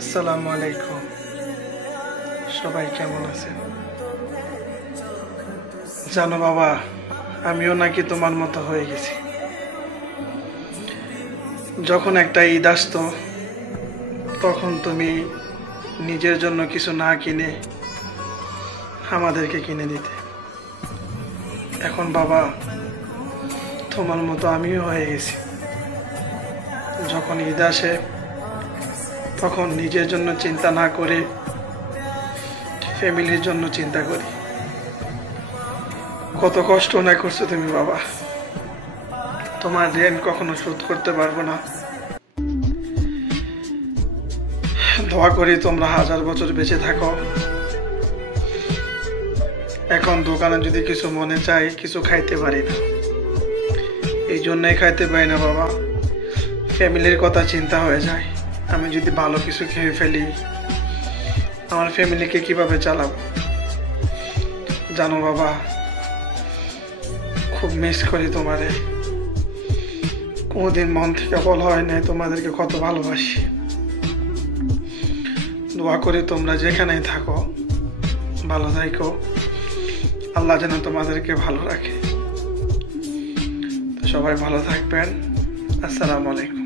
আসসালামু আলাইকুম। সবাই কেমন আছেন? জানো বাবা, আমিও নাকি তোমার মতো হয়ে গেছি। যখন একটা ঈদ আসতো তখন তুমি নিজের জন্য কিছু না কিনে আমাদেরকে কিনে দিতে। এখন বাবা তোমার মতো আমিও হয়ে গেছি। যখন ঈদ আসে তখন নিজের জন্য চিন্তা না করে ফ্যামিলির জন্য চিন্তা করি। কত কষ্ট না করছো তুমি বাবা, তোমার ঋণ কখনো শোধ করতে পারবো না। দোয়া করি তোমরা 1000 বছর বেঁচে থাকো। এখন দোকানে যদি কিছু মনে চাই, কিছু খাইতে পারি না, এই জন্যই খাইতে পারি না বাবা। ফ্যামিলির কথা চিন্তা হয়ে যায়। আমি যদি ভালো কিছু খেয়ে ফেলি, আমার ফ্যামিলিকে কিভাবে চালাবো? জানো বাবা, খুব মিস করি তোমারে। কোনোদিন মন থেকে বলা হয় না তোমাদেরকে কত ভালোবাসি। দোয়া করি তোমরা যেখানেই থাকো ভালো থাকো, আল্লাহ যেন তোমাদেরকে ভালো রাখে। তো সবাই ভালো থাকবেন। আসসালামু আলাইকুম।